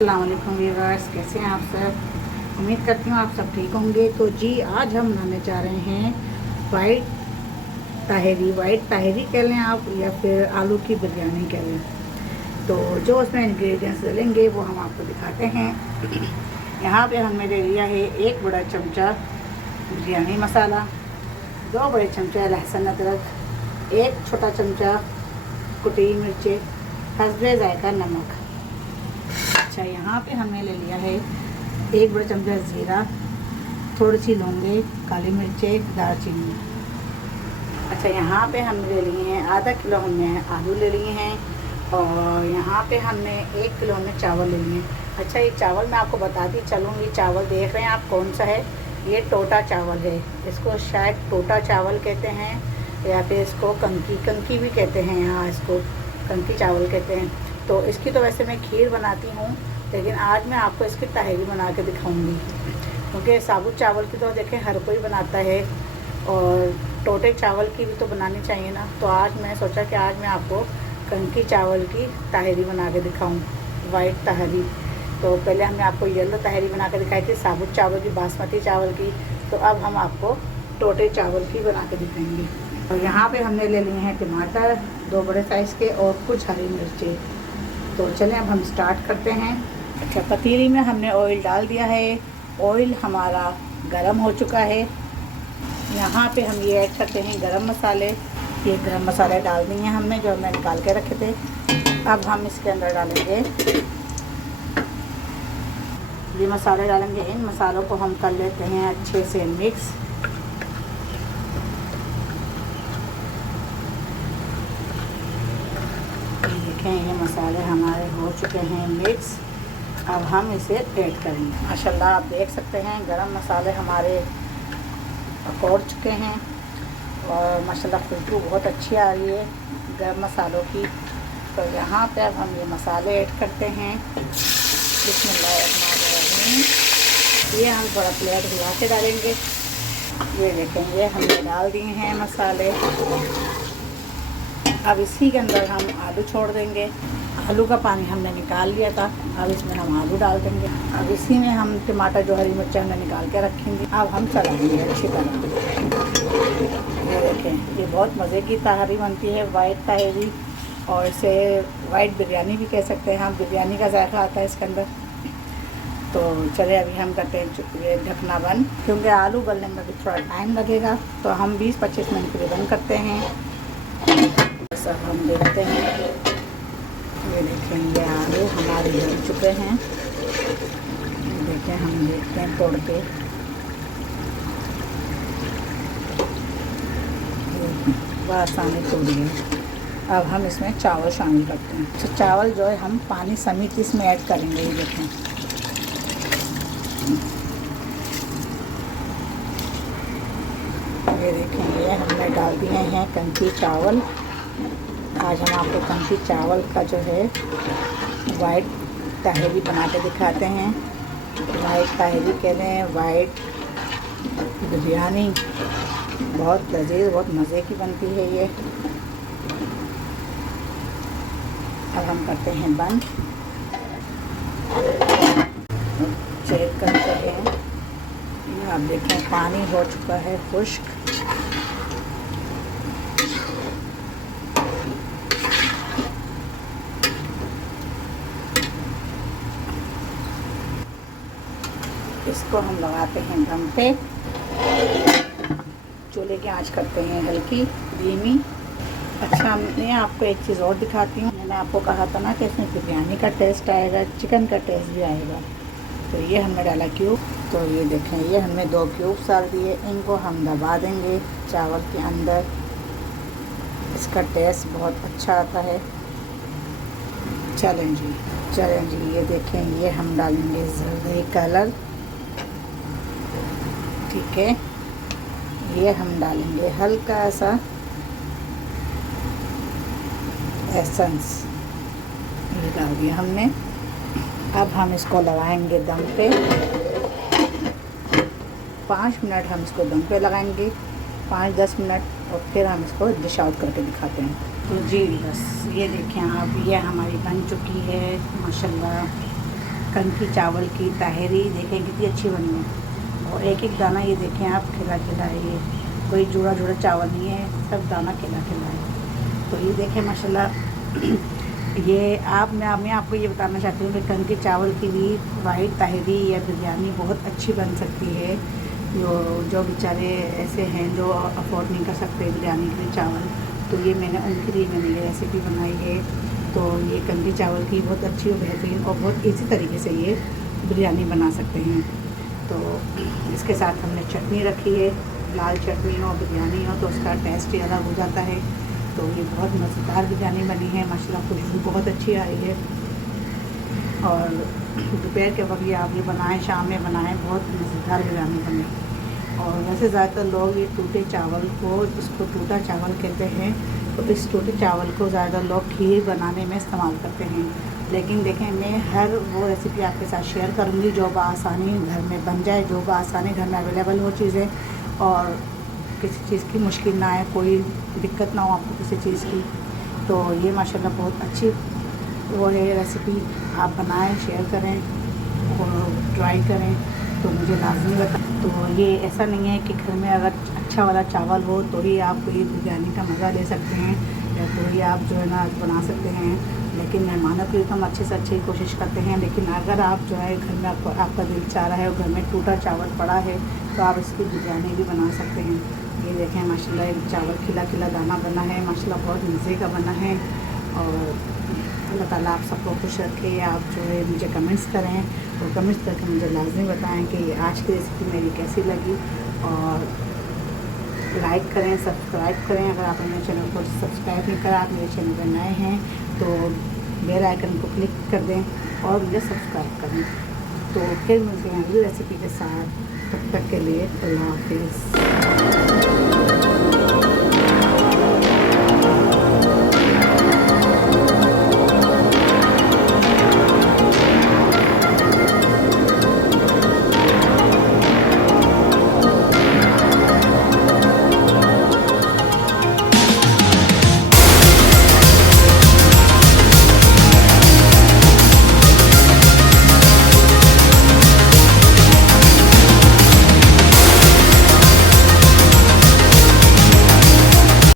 अस्सलाम वालेकुम व्यूअर्स, कैसे हैं आप सब। उम्मीद करती हूँ आप सब ठीक होंगे। तो जी आज हम बनाने जा रहे हैं वाइट ताहिरी कह लें आप, या फिर आलू की बिरयानी कह लें। तो जो उसमें इंग्रेडिएंट्स डलेंगे वो हम आपको दिखाते हैं। यहाँ पे हमने ले लिया है 1 बड़ा चमचा बिरयानी मसाला, 2 बड़े चमचे लहसुन अदरक, 1 छोटा चमचा कुटी मिर्चें, हस्बे जायका नमक। अच्छा, यहाँ पे हमने ले लिया है 1 बड़ा चमचा ज़ीरा, थोड़ी सी लौंगे, काली मिर्चें, दालचीनी। अच्छा, यहाँ पे हमने ले लिए हैं आधा किलो हमने आलू ले लिए हैं, और यहाँ पे हमने 1 किलो हमने चावल ले लिए हैं। अच्छा, ये चावल मैं आपको बताती चलूँगी। चावल देख रहे हैं आप कौन सा है, ये टोटा चावल है। इसको शायद टोटा चावल कहते हैं, या फिर इसको कंकी भी कहते हैं। यहाँ इसको कंकी चावल कहते हैं। तो इसकी तो वैसे मैं खीर बनाती हूँ, लेकिन आज मैं आपको इसकी ताहिरी बना के दिखाऊंगी, क्योंकि साबुत चावल की तो देखें हर कोई बनाता है, और टोटे चावल की भी तो बनानी चाहिए ना। तो आज मैं सोचा कि आज मैं आपको कंकी चावल की ताहिरी बना के दिखाऊँ, वाइट ताहिरी। तो पहले हमने आपको येलो ताहिरी बना के दिखाई थी साबुत चावल की, बासमती चावल की। तो अब हम आपको टोटे चावल की बना के दिखाएंगे। और यहाँ पे हमने ले लिए हैं टमाटर 2 बड़े साइज़ के, और कुछ हरी मिर्चें। तो चलें अब हम स्टार्ट करते हैं। अच्छा, पतीली में हमने ऑयल डाल दिया है, ऑयल हमारा गरम हो चुका है। यहाँ पे हम ये ऐड करते हैं गरम मसाले। ये गरम मसाले डाल दिए हमने, जो हमने निकाल के रखे थे। अब हम इसके अंदर डालेंगे ये मसाले डालेंगे। इन मसालों को हम कर लेते हैं अच्छे से मिक्स। ये मसाले हमारे हो चुके हैं मिक्स। अब हम इसे ऐड करेंगे। माशाल्लाह आप देख सकते हैं गरम मसाले हमारे पकौड़ चुके हैं, और माशाल्लाह खुशबू बहुत अच्छी आ रही है गरम मसालों की। तो यहाँ पे अब हम ये मसाले ऐड करते हैं। बिस्मिल्लाहिर्रहमानिर्रहीम। ये हम थोड़ा प्लेट हिला के डालेंगे। ये देखेंगे हमने डाल दिए हैं मसाले। अब इसी के अंदर हम आलू छोड़ देंगे। आलू का पानी हमने निकाल लिया था, अब इसमें हम आलू डाल देंगे। अब इसी में हम टमाटर जो हरी मिर्च हमने निकाल के रखेंगे। अब हम चलाएंगे अच्छी तरह। ये देखें, ये बहुत मज़े की ताहिरी बनती है, वाइट ताहिरी, और इसे वाइट बिरयानी भी कह सकते हैं। हम बिरयानी का जायका आता है इसके अंदर। तो चले अभी हम करते हैं ये ढकना बंद, क्योंकि आलू गलने में भी थोड़ा टाइम लगेगा। तो हम 20-25 मिनट के लिए बंद करते हैं। सब हम देखते हैं। ये देखेंगे आलू हमारे बन चुके हैं। देखें, हम देखते हैं तोड़ के। बस आने तोड़ गए। अब हम इसमें चावल शामिल करते हैं। तो चावल जो है हम पानी समेत इसमें ऐड करेंगे। ये देखें, ये देखेंगे हमने डाल दिए हैं कंकी चावल। आज हम आपको कंकी चावल का जो है वाइट ताहिरी बना के दिखाते हैं। वाइट ताहिरी कह लें, वाइट बिरयानी, बहुत लजीज, बहुत मज़े की बनती है ये। अब हम करते हैं बंद, चेक करते हैं। ये आप देखें पानी हो चुका है खुश्क। इसको हम लगाते हैं दम पे। चूल्हे की आंच करते हैं हल्की धीमी। अच्छा, मैं आपको एक चीज़ और दिखाती हूँ। मैंने आपको कहा था ना कि इसमें बिरयानी का टेस्ट आएगा, चिकन का टेस्ट भी आएगा। तो ये हमने डाला क्यूब। तो ये देखें, ये हमने 2 क्यूब डाल दिए। इनको हम दबा देंगे चावल के अंदर। इसका टेस्ट बहुत अच्छा आता है। चलें जी, ये देखें, ये हम डालेंगे जर्दी कलर, ठीक है। ये हम डालेंगे हल्का सा एसेंस, ये डाल दिया हमने। अब हम इसको लगाएंगे दम पे। 5 मिनट हम इसको दम पे लगाएंगे, 5-10 मिनट, और फिर हम इसको डिश आउट करके दिखाते हैं। तो जी बस ये देखें आप, ये हमारी बन चुकी है माशाल्लाह कंकी चावल की ताहरी देखें कितनी अच्छी बनी है। और एक एक दाना ये देखें आप खिला खिला है, ये कोई जोड़ा जोड़ा चावल नहीं है, सब दाना खिला खिला है। तो ये देखें माशाल्लाह। ये मैं आपको ये बताना चाहती हूँ कि कंकी चावल की भी वाइट ताहरी या बिरयानी बहुत अच्छी बन सकती है। जो बेचारे ऐसे हैं जो अफोर्ड नहीं कर सकते बिरयानी के लिए चावल, तो ये उनके लिए मैंने ये रेसिपी बनाई है। तो ये कंकी चावल की बहुत अच्छी और बेहतरीन और बहुत इसी तरीके से ये बिरयानी बना सकते हैं। तो इसके साथ हमने चटनी रखी है, लाल चटनी हो बिरयानी हो तो उसका टेस्ट ही अलग हो जाता है। तो ये बहुत मज़ेदार बिरयानी बनी है माशाल्लाह, खुशबू बहुत अच्छी आई है। और दोपहर के वक्त ये आप ये बनाएं, शाम में बनाएं, बहुत मज़ेदार बिरयानी बने। और वैसे ज़्यादातर लोग ये टूटे चावल को, जिसको टूटा चावल कहते हैं, तो इस टूटे चावल को ज़्यादा लोग खीर बनाने में इस्तेमाल करते हैं। लेकिन देखें, मैं हर वो रेसिपी आपके साथ शेयर करूँगी जो बआसानी घर में बन जाए, जो बआसानी घर में अवेलेबल हो चीज़ें, और किसी चीज़ की मुश्किल ना आए, कोई दिक्कत ना हो आपको किसी चीज़ की। तो ये माशाल्लाह बहुत अच्छी वो है रेसिपी, आप बनाएं, शेयर करें और ट्राई करें तो मुझे लाजमी बताएं। तो ये ऐसा नहीं है कि घर में अगर अच्छा वाला चावल हो तो ही आप ये बिरयानी का मज़ा ले सकते हैं या तो ही आप जो है ना बना सकते हैं। लेकिन मेहमानों के लिए तो हम अच्छे से अच्छी कोशिश करते हैं। लेकिन अगर आप जो है घर में आपका दिल चाह रहा है और घर में टूटा चावल पड़ा है तो आप इसकी बिरयानी भी बना सकते हैं। ये देखें माशाल्लाह, एक चावल खिला खिला दाना बना है माशाल्लाह, बहुत मज़े का बना है। और अल्लाह ताला आप सबको खुश रखे। आप जो है मुझे कमेंट्स करें और कमेंट्स करके मुझे लाजमी बताएं कि आज की रेसिपी मेरी कैसी लगी। और लाइक करें, सब्सक्राइब करें। अगर आपने मेरे चैनल को सब्सक्राइब नहीं करा, आप मेरे चैनल पर नए हैं तो बेल आइकन को क्लिक कर दें और मुझे सब्सक्राइब करें। तो फिर मिलते हैं अगली रेसिपी के साथ, तब तक के लिए अल्लाह हाफिज़।